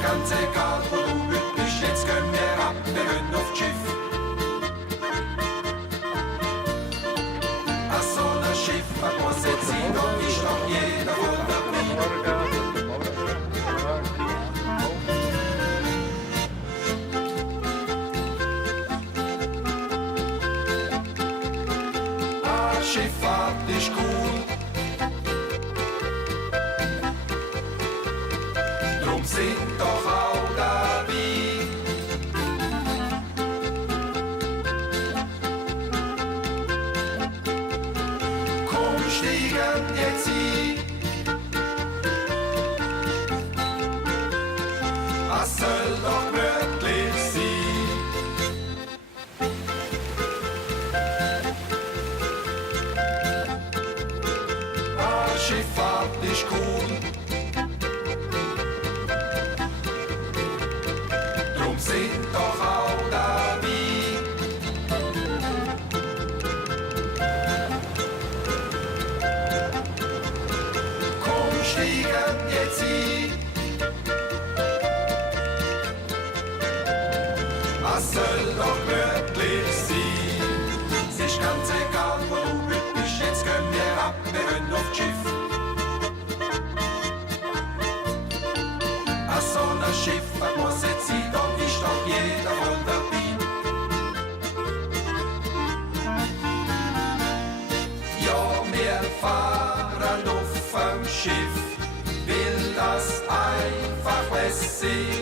ist ganz egal, wo du heute bist, jetzt gehen wir ab, wir gehen aufs Schiff. An so einem Schiff, was muss jetzt sein, da ist doch jeder voll dabei. Schifffahrt ist cool, drum sind doch auch dabei. Komm, steigen jetzt ein, es soll doch möglich sein. Schifffahrt ist cool, drum sind doch auch dabei. Komm, steigen jetzt ein, es soll doch möglich sein. Es ist ganz egal, wo du bist, jetzt gehen wir ab, wir gehen aufs Schiff. So ein Schiff, was muss jetzt sein, da ist doch jeder voll dabei. Ja, wir fahren auf dem Schiff, will das einfach lässig